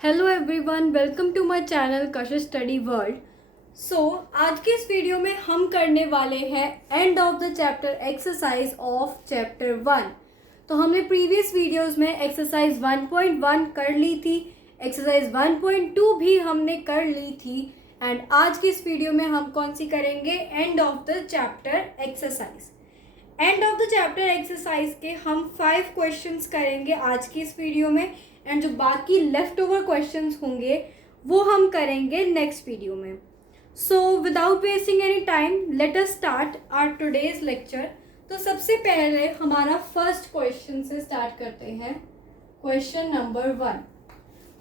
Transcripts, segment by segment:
Hello everyone, welcome to my channel Kashish study world. आज के इस वीडियो में हम करने वाले हैं end of the chapter exercise of chapter 1। तो हमने प्रीवियस वीडियोस में एक्सरसाइज 1.1 कर ली थी, एक्सरसाइज 1.2 भी हमने कर ली थी एंड आज की इस वीडियो में हम कौन सी करेंगे, and of the chapter exercise. And of the chapter exercise के हम 5 क्वेश्चंस करेंगे आज की इस वीडियो में एंड जो बाकी लेफ्ट ओवर क्वेश्चंस होंगे वो हम करेंगे नेक्स्ट वीडियो में। So without wasting any time let us start our today's lecture. तो सबसे पहले हमारा फर्स्ट क्वेश्चन से स्टार्ट करते हैं। Question number 1।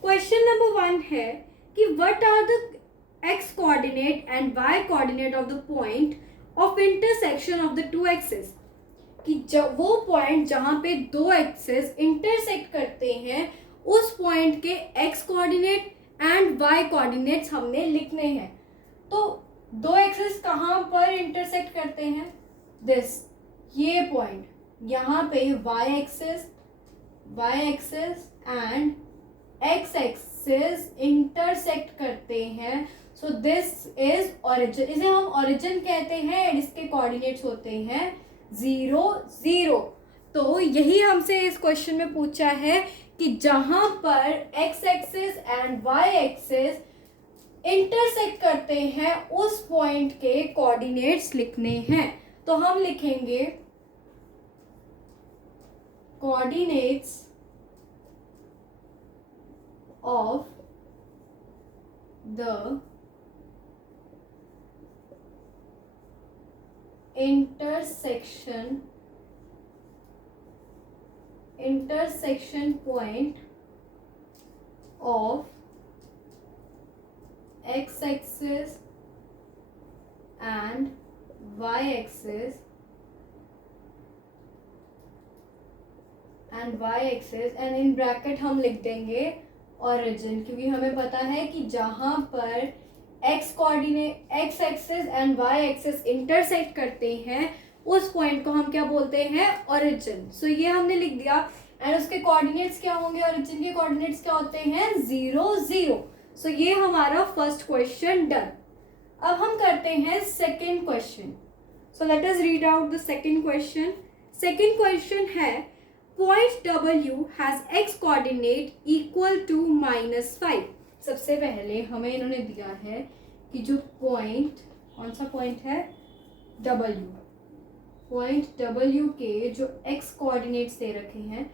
क्वेश्चन नंबर 1 है कि what are the X coordinate and Y coordinate of the point of intersection of the two axis. कि जब वो पॉइंट जहाँ पे दो एक्सिस इंटरसेक्ट करते हैं उस पॉइंट के x coordinate and y coordinates हमने लिखने हैं। तो दो एक्सिस कहाँ पर इंटरसेक्ट करते हैं? ये पॉइंट यहाँ पे y axis and x axis intersect करते हैं। सो दिस इज ओरिजिन, इसे हम ओरिजिन कहते हैं एंड इसके कोऑर्डिनेट्स होते हैं 0 0। तो यही हमसे इस क्वेश्चन में पूछा है कि जहां पर x axis and y axis intersect करते हैं उस पॉइंट के कोऑर्डिनेट्स लिखने हैं। तो हम लिखेंगे coordinates of the intersection point of x axis and y axis and in bracket हम लिख देंगे ओरिजिन, क्योंकि हमें पता है कि जहां पर x coordinate x axis and y axis intersect करते हैं उस पॉइंट को हम क्या बोलते हैं? ओरिजिन। सो ये हमने लिख दिया एंड उसके कोऑर्डिनेट्स क्या होंगे? ओरिजिन के कोऑर्डिनेट्स क्या होते हैं? 0 0। सो ये हमारा फर्स्ट क्वेश्चन डन। अब हम करते हैं second question. So let us read out the second question. Second question है point W has x coordinate equal to -5। सबसे पहले हमें इन्होंने दिया है कि जो पॉइंट, कौन सा पॉइंट है? W। पॉइंट W के जो x कोऑर्डिनेट्स दे रखे हैं,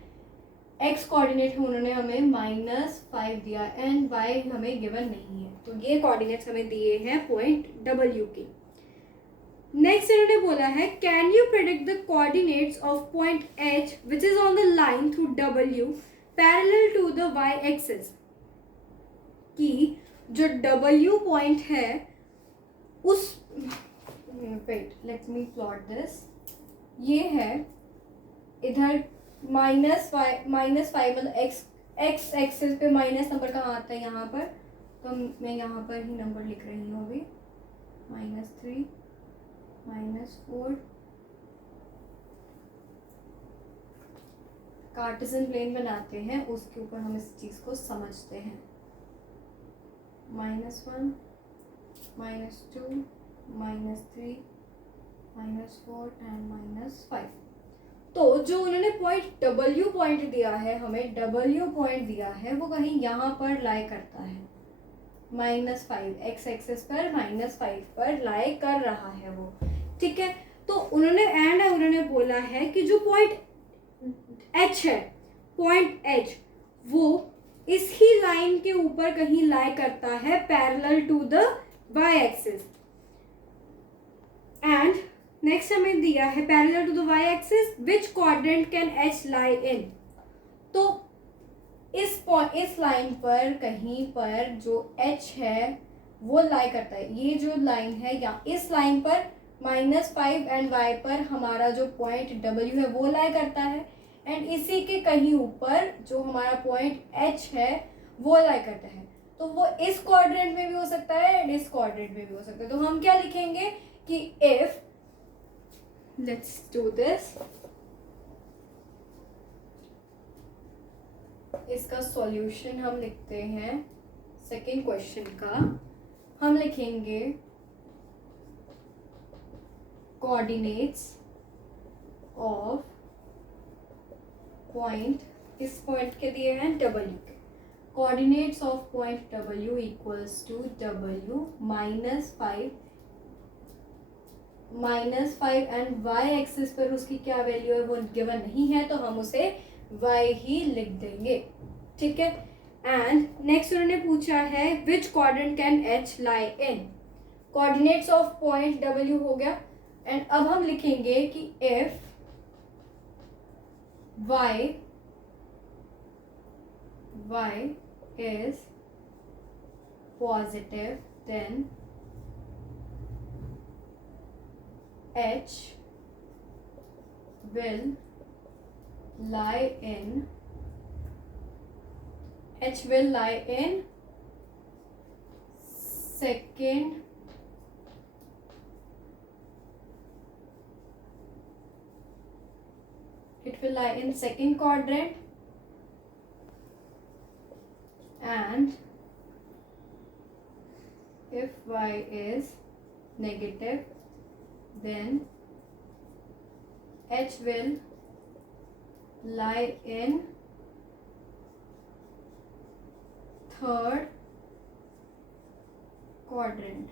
x कोऑर्डिनेट उन्होंने हमें -5 दिया एंड y हमें गिवन नहीं है। तो ये कोऑर्डिनेट्स हमें दिए हैं पॉइंट W के। नेक्स्ट इन्होंने बोला है can you predict the coordinates of point H which is on the line through W parallel to the y axis. कि जो W पॉइंट है उस, wait let me plot this. ये है इधर -5 मतलब एक्स एक्सिस पे माइनस नंबर कहाँ आता है? यहाँ पर। तो मैं यहाँ पर ही नंबर लिख रही हूँ अभी। -3 -4। कार्टेशियन प्लेन बनाते हैं, उसके ऊपर हम इस चीज को समझते हैं। -1 -2 -3 -4 एंड -5। तो जो उन्होंने पॉइंट W पॉइंट दिया है, हमें W पॉइंट दिया है, वो कहीं यहाँ पर लाई करता है। -5 एक्स एक्सिस पर -5 पर लाई कर रहा है वो, ठीक है। तो उन्होंने बोला है कि जो पॉइंट H है, पॉइंट H वो इस ही लाइन के ऊपर कहीं लाई करता है parallel to the y axis. And next हमें दिया है parallel to the y axis which quadrant can H lie in. तो इस लाइन पर कहीं पर जो H है वो लाई करता है। ये जो लाइन है या इस लाइन पर -5 एंड y पर हमारा जो पॉइंट W है वो लाई करता है एंड इसी के कहीं ऊपर जो हमारा पॉइंट H है वो लाई करता है। तो वो इस क्वाड्रेंट में भी हो सकता है एंड इस क्वाड्रेंट में भी हो सकता है। तो हम क्या लिखेंगे कि इफ, लेट्स डू दिस, इसका सॉल्यूशन हम लिखते हैं सेकेंड क्वेश्चन का। हम लिखेंगे कोऑर्डिनेट्स ऑफ पॉइंट, किस पॉइंट के दिए हैं, W के। Coordinates of point W equals to W -5 एंड y एक्सिस पर उसकी क्या वैल्यू है वो गिवन नहीं है, तो हम उसे y ही लिख देंगे, ठीक है। एंड नेक्स्ट उन्होंने पूछा है विच quadrant can H lie in. Coordinates of point W हो गया। एंड अब हम लिखेंगे कि if y is positive then H will lie in second quadrant, and if y is negative then H will lie in third quadrant,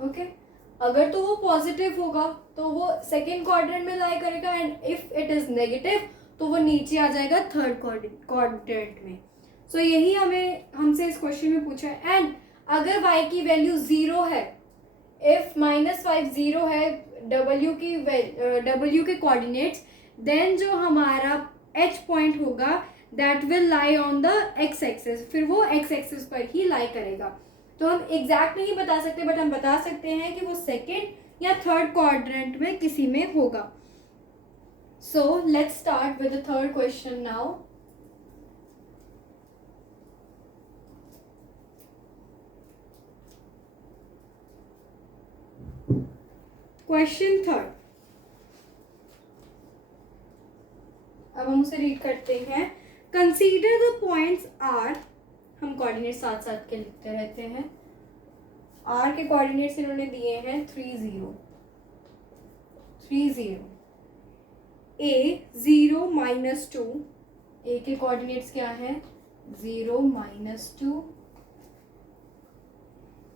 okay. अगर तो वो positive होगा तो वो सेकेंड क्वाड्रेंट में लाई करेगा, and if it is negative तो वो नीचे आ जाएगा थर्ड क्वाड्रेंट में। सो यही हमसे इस क्वेश्चन में पूछा है। एंड अगर y की वैल्यू 0 है, इफ -5 0 है W के कोऑर्डिनेट्स, देन जो हमारा H पॉइंट होगा that will lie on the x axis, फिर वो x एक्सिस पर ही लाई करेगा। तो हम एग्जैक्ट नहीं बता सकते, बट हम बता सकते हैं कि वो सेकेंड या थर्ड क्वाड्रेंट में किसी में होगा। So let's start with the third question now. Question third, अब हम उसे रीड करते हैं। कंसीडर द पॉइंट्स आर, हम कोऑर्डिनेट साथ साथ के लिखते रहते हैं। आर के कोऑर्डिनेट्स इन्होंने दिए हैं 3 0 A 0 -2, A के कोऑर्डिनेट्स क्या है 0 -2,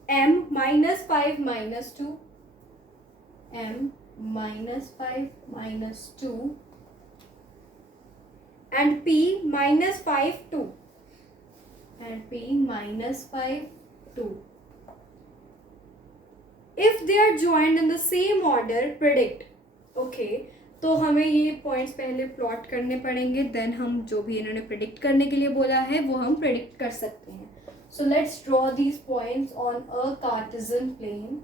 M -5 -2, M -5 -2, and P -5 2, and P -5 2. If they are joined in the same order, predict. Okay, तो हमें ये पॉइंट्स पहले प्लॉट करने पड़ेंगे, देन हम जो भी इन्होंने प्रिडिक्ट करने के लिए बोला है वो हम प्रिडिक्ट कर सकते हैं। So let's draw these points on a Cartesian plane.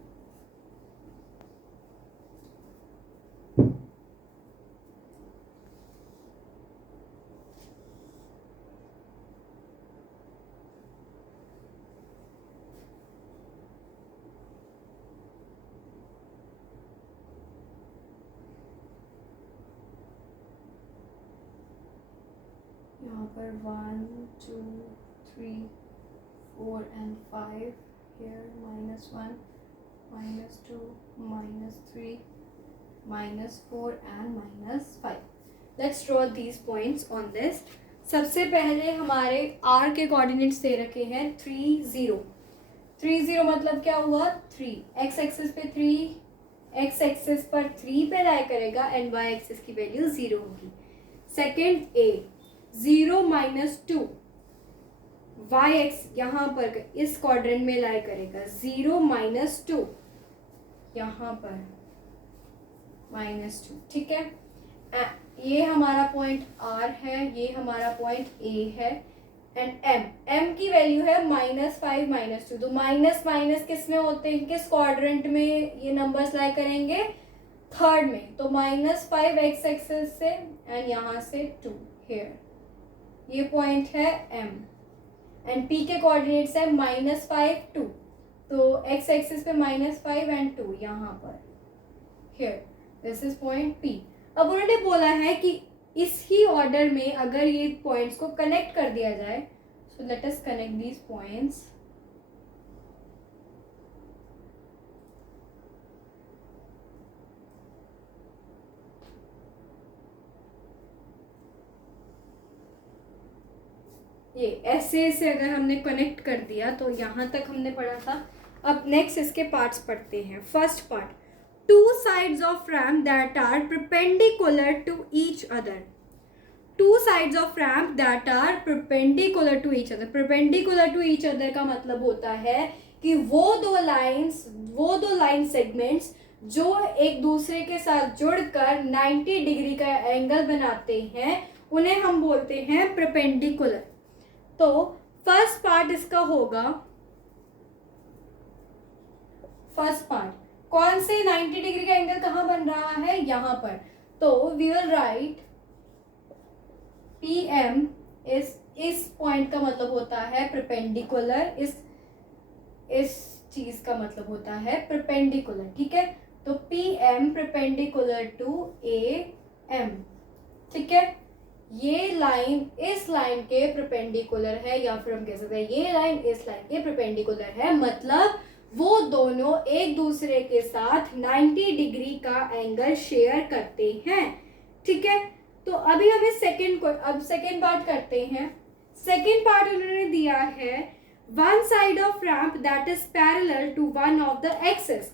यहाँ पर 1 2 3 4 and 5 here, -1 -2 -3 -4 and -5. Let's draw these points on this. सबसे पहले हमारे r के कोऑर्डिनेट्स दे रखे हैं 3 0 मतलब क्या हुआ 3, x एक्सिस पे 3, x एक्सिस पर 3 पे लाई करेगा एंड y एक्सिस की वैल्यू 0 होगी। सेकेंड a 0 -2, y एक्स यहाँ पर इस क्वाड्रेंट में लाई करेगा 0 -2, यहाँ पर -2, ठीक है। ये हमारा पॉइंट R है, ये हमारा पॉइंट A है, एंड M की वैल्यू है -5 -2। तो माइनस माइनस किस में होते हैं, किस क्वाड्रेंट में ये नंबर्स लाई करेंगे, थर्ड में। तो -5 x एक्सिस से एंड यहाँ से 2 हेयर, ये पॉइंट है M, एंड P के कोऑर्डिनेट्स है -5 2, तो x एक्सिस पे -5 एंड 2 यहाँ पर here, this is point P। अब उन्होंने बोला है कि इस ही ऑर्डर में अगर ये पॉइंट्स को कनेक्ट कर दिया जाए, सो let us connect these points. ये ऐसे से अगर हमने कनेक्ट कर दिया तो यहाँ तक हमने पढ़ा था। अब नेक्स्ट इसके पार्ट्स पढ़ते हैं। First part, two sides of ramp that are perpendicular to each other. Two sides of ramp that are perpendicular to each other. Perpendicular to each other का मतलब होता है कि वो दो लाइन सेगमेंट्स जो एक दूसरे के साथ जुड़कर 90 डिग्री का एंगल बनाते हैं उन्हें हम बोलते हैं परपेंडिकुलर। तो फर्स्ट पार्ट इसका होगा, फर्स्ट पार्ट कौन से 90 डिग्री का एंगल कहाँ बन रहा है, यहाँ पर। तो वी विल राइट PM इस पॉइंट का मतलब होता है परपेंडिकुलर, इस चीज का मतलब होता है परपेंडिकुलर, ठीक है। तो PM परपेंडिकुलर टू AM, ठीक है। ये लाइन इस लाइन के परपेंडिकुलर है, या फिर हम कह सकते हैं ये लाइन इस लाइन के परपेंडिकुलर है, मतलब वो दोनों एक दूसरे के साथ 90 डिग्री का एंगल शेयर करते हैं, ठीक है। तो अभी हमें सेकेंड पार्ट करते हैं। सेकेंड पार्ट उन्होंने दिया है one side of ramp that is parallel to one of the axes.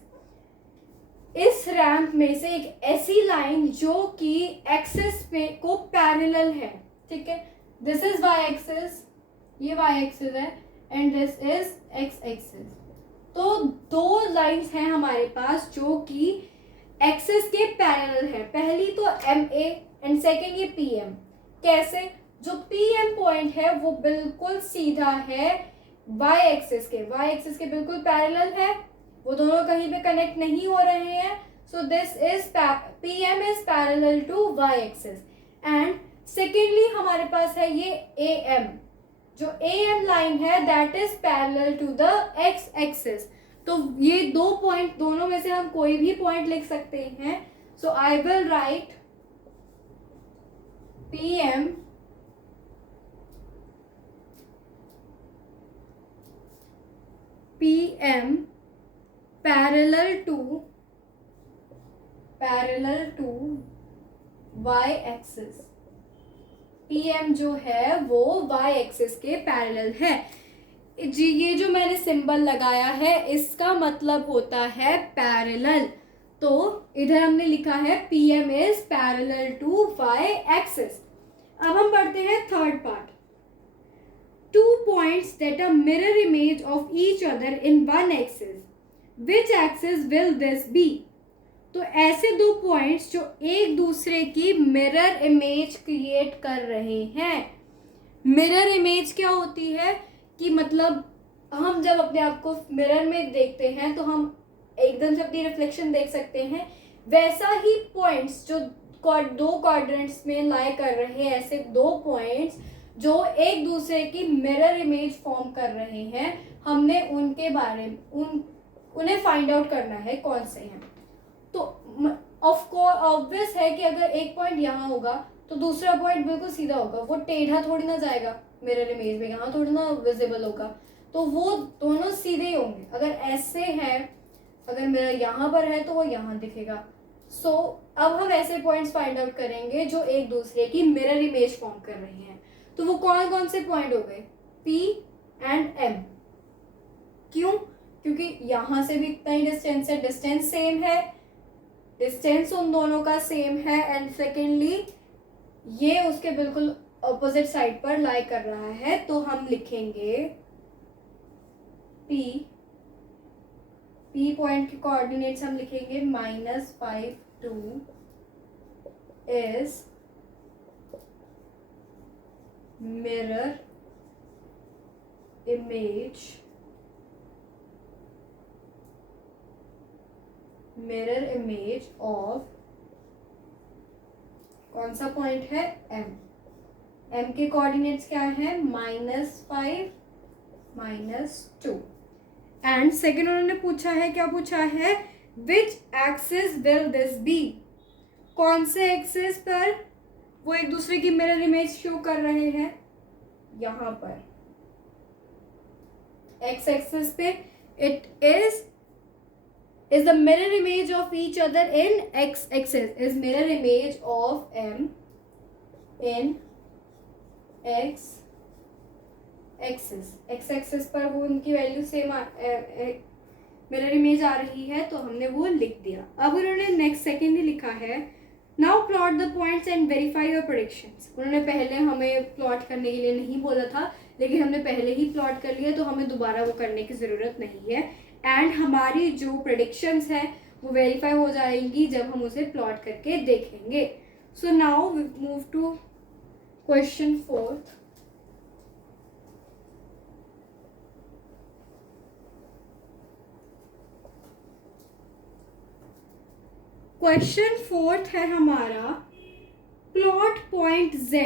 इस रैम्प में से एक ऐसी लाइन जो कि एक्सिस पे को पैरेलल है, ठीक है। दिस इज वाई एक्सिस, ये वाई एक्सिस है, and this is x axis. तो दो लाइंस हैं हमारे पास जो कि एक्सिस के पैरेलल है। पहली तो MA एंड सेकेंड ये PM। कैसे, जो PM पॉइंट है वो बिल्कुल सीधा है वाई एक्सिस के बिल्कुल पैरेलल है, वो दोनों कहीं पे कनेक्ट नहीं हो रहे हैं। So this is PM is parallel to y axis. And secondly हमारे पास है ये AM, जो AM लाइन है that is parallel to the x axis. तो ये दो पॉइंट, दोनों में से हम कोई भी पॉइंट लिख सकते हैं। So I will write PM parallel to y axis. PM जो है वो y एक्सिस के पैरेलल है जी। ये जो मैंने सिंबल लगाया है इसका मतलब होता है पैरेलल। तो इधर हमने लिखा है PM is parallel to y axis. अब हम पढ़ते हैं third part. Two points that are mirror image of each other in one axis. Which axis will this be? तो ऐसे दो पॉइंट्स जो एक दूसरे की मिरर इमेज क्रिएट कर रहे हैं। मिरर इमेज क्या होती है कि मतलब हम जब अपने आप को मिरर में देखते हैं तो हम एकदम से अपनी रिफ्लेक्शन देख सकते हैं। वैसा ही पॉइंट्स जो दो क्वाड्रेंट्स में लाई कर रहे हैं, ऐसे दो पॉइंट्स जो एक दूसरे की मिरर इमेज फॉर्म कर रहे हैं, हमने उनके बारे में उन्हें फाइंड आउट करना है कौन से हैं। तो ऑब्वियस है कि अगर एक पॉइंट यहाँ होगा तो दूसरा पॉइंट बिल्कुल सीधा होगा, वो टेढ़ा थोड़ी ना जाएगा मिरर इमेज में, यहाँ थोड़ी ना विजिबल होगा, तो वो दोनों सीधे ही होंगे। अगर ऐसे है, अगर मिरर यहाँ पर है तो वो यहाँ दिखेगा। सो अब हम ऐसे पॉइंट्स फाइंड आउट करेंगे जो एक दूसरे की मिरर इमेज फॉर्म कर रहे हैं। तो वो कौन कौन से पॉइंट हो गए, P एंड M। क्यों, क्योंकि यहाँ से भी इतना ही डिस्टेंस है, डिस्टेंस सेम है, डिस्टेंस उन दोनों का सेम है, एंड सेकेंडली ये उसके बिल्कुल ऑपोजिट साइड पर लाई कर रहा है। तो हम लिखेंगे P पॉइंट के कोऑर्डिनेट्स हम लिखेंगे -5 2 इज mirror image of कौन सा पॉइंट है, M के कोऑर्डिनेट्स क्या है, -5 -2। एंड सेकेंड उन्होंने पूछा है, क्या पूछा है, which axis will this be, कौन से एक्सिस पर वो एक दूसरे की मिरर इमेज शो कर रहे हैं यहाँ पर एक्स एक्सिस पे. It is the mirror image of each other in x axis is mirror image of m in x axis. x axis पर वो उनकी वैल्यू सेम मिरर इमेज आ रही है तो हमने वो लिख दिया. अब उन्होंने नेक्स्ट सेकेंड ही लिखा है now plot the points and verify your predictions. उन्होंने पहले हमें प्लॉट करने के लिए नहीं बोला था लेकिन हमने पहले ही प्लॉट कर लिया तो हमें दोबारा वो करने की ज़रूरत नहीं है. एंड हमारी जो प्रेडिक्शंस है वो वेरीफाई हो जाएंगी जब हम उसे प्लॉट करके देखेंगे. So now we move to question 4. Question 4 है हमारा plot point z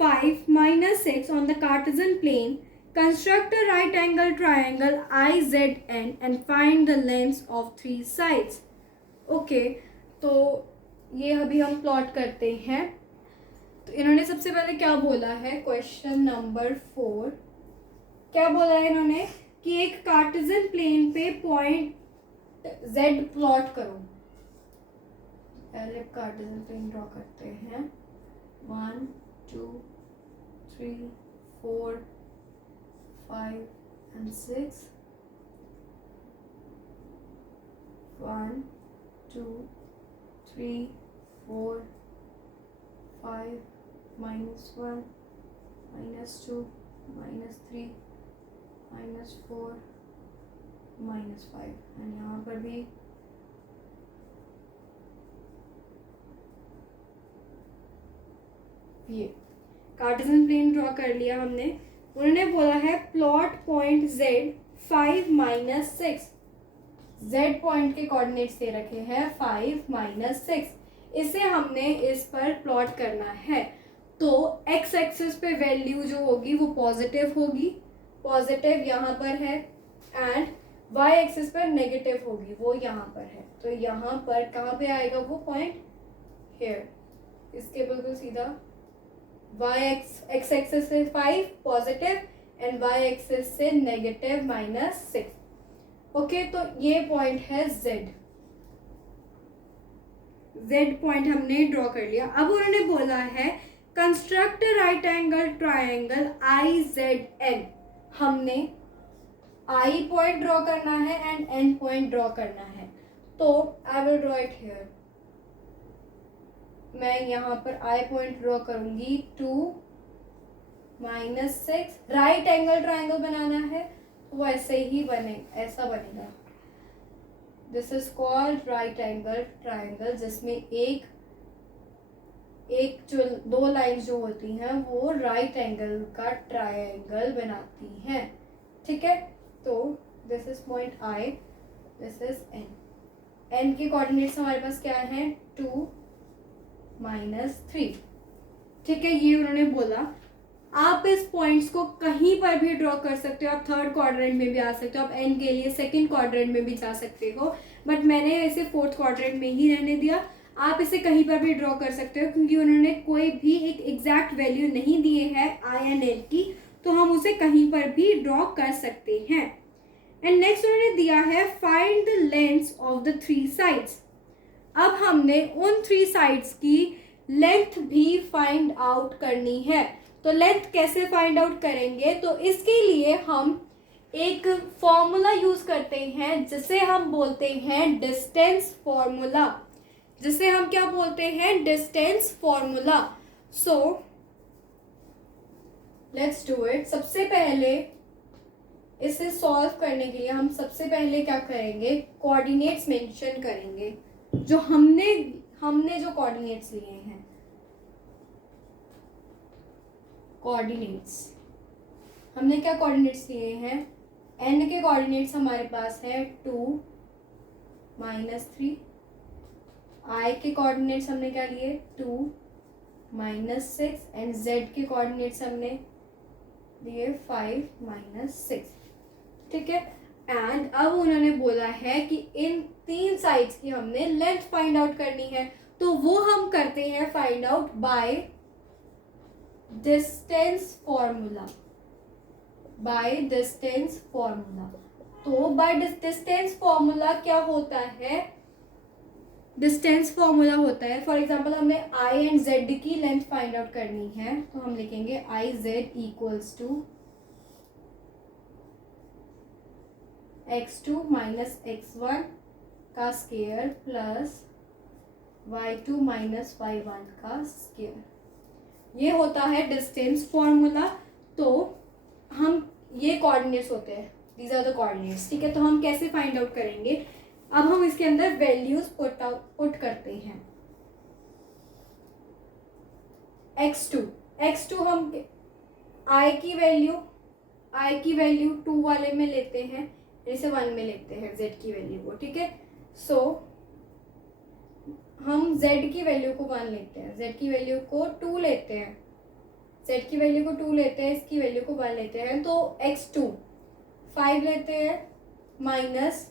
5 minus 6 on the Cartesian plane. Construct a right angle triangle IZN and find the lengths of 3 sides. Okay, तो ये अभी हम प्लॉट करते हैं. तो इन्होंने सबसे पहले क्या बोला है क्वेश्चन नंबर 4. क्या बोला है इन्होंने कि एक कार्टेशियन प्लेन पे पॉइंट z प्लॉट करो. पहले कार्टेशियन प्लेन ड्रॉ करते हैं. 1 2 3 4 5 and 6. 1 2 3 4 5 minus 1 minus 2 minus 3 minus 4 minus 5 and यहाँ पर भी ये कार्टेशियन प्लेन ड्रॉ कर लिया हमने. उन्होंने बोला है plot point z 5 minus 6. z point के कोऑर्डिनेट्स दे रखे हैं 5 minus 6. इसे हमने इस पर प्लॉट करना है. तो x एक्सिस पे वैल्यू जो होगी वो पॉजिटिव होगी. पॉजिटिव यहाँ पर है एंड y एक्सिस पर नेगेटिव होगी वो यहाँ पर है. तो यहाँ पर कहाँ पे आएगा वो पॉइंट हियर. इसके बिल्कुल सीधा x एक्सिस से 5 पॉजिटिव एंड y एक्सिस से नेगेटिव -6. ओके, तो ये पॉइंट है z. z पॉइंट हमने ड्रॉ कर लिया. अब उन्होंने बोला है construct right angle triangle IZN. हमने I पॉइंट ड्रॉ करना है एंड N पॉइंट ड्रॉ करना है. तो I will draw it here. मैं यहाँ पर I पॉइंट ड्रॉ करूंगी 2 -6. राइट एंगल ट्राइंगल बनाना है वो ऐसे ही ऐसा बनेगा. This is called right angle triangle जिसमें एक जो 2 लाइंस जो होती हैं वो राइट एंगल का ट्राइंगल बनाती हैं. ठीक है, तो this is point I, this is N. N के कोऑर्डिनेट्स हमारे पास क्या हैं 2 -3. ठीक है, ये उन्होंने बोला. आप इस पॉइंट्स को कहीं पर भी ड्रॉ कर सकते हो. आप थर्ड क्वाड्रेंट में भी आ सकते हो. आप एन के लिए सेकंड क्वाड्रेंट में भी जा सकते हो. बट मैंने इसे फोर्थ क्वाड्रेंट में ही रहने दिया. आप इसे कहीं पर भी ड्रॉ कर सकते हो क्योंकि उन्होंने कोई भी एक एग्जैक्ट वैल्यू नहीं दिए है I and L की, तो हम उसे कहीं पर भी ड्रॉ कर सकते हैं. एंड नेक्स्ट उन्होंने दिया है find the lengths of the 3 sides. अब हमने उन 3 साइड्स की लेंथ भी फाइंड आउट करनी है. तो लेंथ कैसे फाइंड आउट करेंगे? तो इसके लिए हम एक फॉर्मूला यूज करते हैं जिसे हम बोलते हैं डिस्टेंस फॉर्मूला. जिसे हम क्या बोलते हैं? Distance formula. So let's do it. सबसे पहले इसे सॉल्व करने के लिए हम सबसे पहले क्या करेंगे? कोऑर्डिनेट्स मेंशन करेंगे. जो हमने जो कोऑर्डिनेट्स लिए हैं, कोऑर्डिनेट्स हमने क्या कोऑर्डिनेट्स लिए हैं? n के कोऑर्डिनेट्स हमारे पास है 2 -3. I के कोऑर्डिनेट्स हमने क्या लिए? 2 -6 एंड z के कोऑर्डिनेट्स हमने लिए 5 -6. ठीक है, एंड अब उन्होंने बोला है कि इन 3 साइड्स की हमने लेंथ फाइंड आउट करनी है. तो वो हम करते हैं find out by distance formula. By distance formula, तो बाय डिस्टेंस फॉर्मूला क्या होता है? डिस्टेंस फॉर्मूला होता है, फॉर एग्जाम्पल हमें आई एंड जेड की लेंथ फाइंड आउट करनी है, तो हम लिखेंगे I Z equals to x2 minus x1 का square plus y2 minus y1 का स्केयर। ये होता है डिस्टेंस फॉर्मूला। तो हम ये कोऑर्डिनेट्स होते हैं, दीज आर द कोऑर्डिनेट्स, ठीक है। तो हम कैसे फाइंड आउट करेंगे? अब हम इसके अंदर वैल्यूज पुट करते हैं। x2 हम i की वैल्यू 2 वाले में लेते हैं, जैसे 1 में लेते हैं z की वैल्यू को, ठीक है। सो हम z की वैल्यू को 1 लेते हैं, z की वैल्यू को 2 लेते हैं, z की वैल्यू को 2 लेते हैं, इसकी वैल्यू को 1 लेते हैं, तो x2 5 लेते हैं माइनस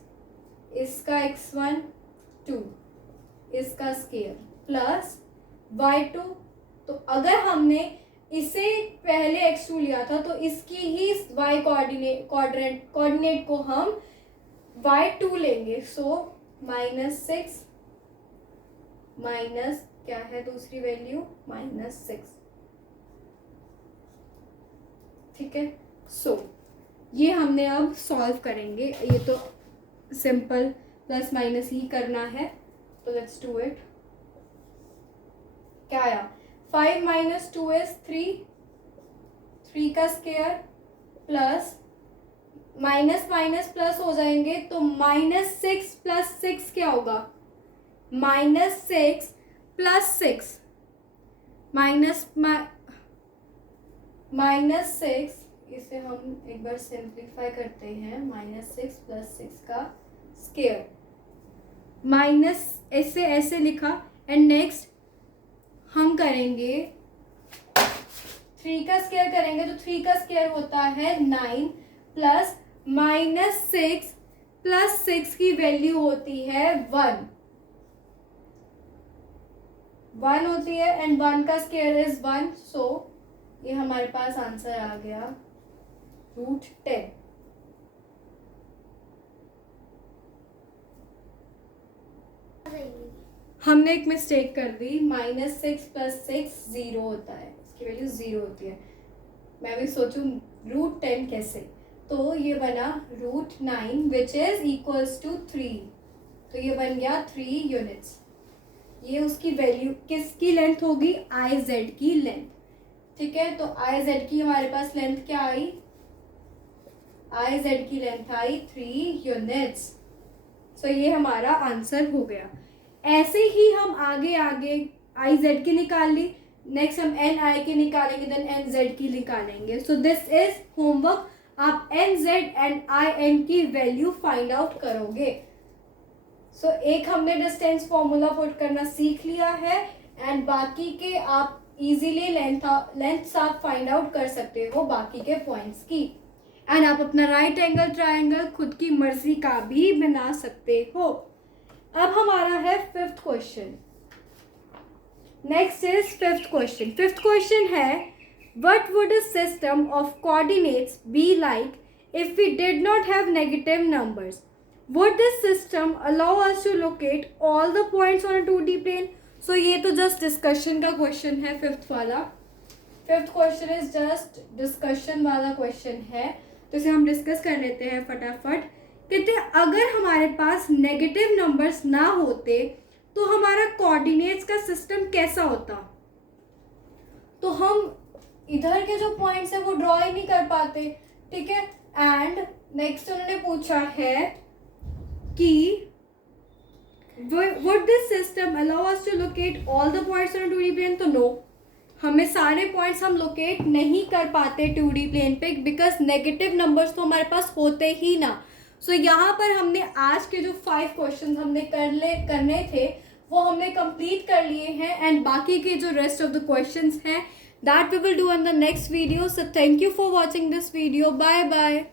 इसका x1 2, इसका स्केयर प्लस y2। तो अगर हमने इसे पहले x2 लिया था तो इसकी ही y कोऑर्डिनेट को हम y2 लेंगे। सो -6 माइनस क्या है दूसरी वैल्यू -6, ठीक है। सो ये हमने अब सॉल्व करेंगे, ये तो सिंपल प्लस माइनस ही करना है, तो लेट्स डू इट। क्या आया? 5 माइनस 2 इज 3 का square plus minus minus plus हो जाएंगे, तो -6 प्लस 6 क्या होगा? -6 प्लस 6 -6, इसे हम एक बार सिंप्लीफाई करते हैं। -6 प्लस 6 का स्केयर, माइनस ऐसे लिखा, एंड नेक्स्ट हम करेंगे 3 का स्केयर करेंगे, तो 3 का स्केयर होता है 9 प्लस -6 प्लस 6 की वैल्यू होती है 1 होती है, एंड 1 का स्केयर इज 1। सो ये हमारे पास आंसर आ गया √10। हमने एक मिस्टेक कर दी, -6 प्लस 6 0 होता है, इसकी वैल्यू 0 होती है। मैं भी सोचूं √10 कैसे, तो ये बना √9 विच इज इक्वल्स टू 3, तो ये बन गया 3 यूनिट्स। ये उसकी वैल्यू किसकी लेंथ होगी? आई जेड की लेंथ, ठीक है। तो आई जेड की हमारे पास लेंथ क्या आई? आई जेड की लेंथ आई 3 यूनिट्स। सो ये हमारा आंसर हो गया। ऐसे ही हम आगे आई जेड की निकाल ली, नेक्स्ट हम एन आई की निकालेंगे, देन एन जेड की निकालेंगे। So this is homework. आप n z and i n की वैल्यू फाइंड आउट करोगे। सो एक हमने डिस्टेंस फॉर्मूला पुट करना सीख लिया है, एंड बाकी के आप इजीली लेंथ्स आप फाइंड आउट कर सकते हो बाकी के पॉइंट्स की, एंड आप अपना राइट एंगल ट्रायंगल खुद की मर्जी का भी बना सकते हो। अब हमारा है 5th question. Next is 5th question. 5th question है, what would a system of coordinates be like if we did not have negative numbers? Would this system allow us to locate all the points on a 2D plane? So ये तो just discussion का question है 5th वाला। 5th question is just discussion वाला question है, तो इसे हम डिस्कस कर लेते हैं फटाफट। कहते हैं अगर हमारे पास नेगेटिव नंबर्स ना होते तो हमारा कोऑर्डिनेट्स का सिस्टम कैसा होता? तो हम इधर के जो पॉइंट्स है वो ड्रॉ ही नहीं कर पाते, ठीक है। एंड नेक्स्ट उन्होंने पूछा है कि would this system allow us to locate all the points on a 2D plane? तो नो, हमें सारे पॉइंट्स हम लोकेट नहीं कर पाते 2D प्लेन पे, बिकॉज नेगेटिव नंबर्स तो हमारे पास होते ही ना। सो यहाँ पर हमने आज के जो 5 क्वेश्चन हमने करने थे वो हमने कंप्लीट कर लिए हैं, एंड बाकी के जो रेस्ट ऑफ द क्वेश्चंस हैं that we will do in the next video. So thank you for watching this video. Bye bye.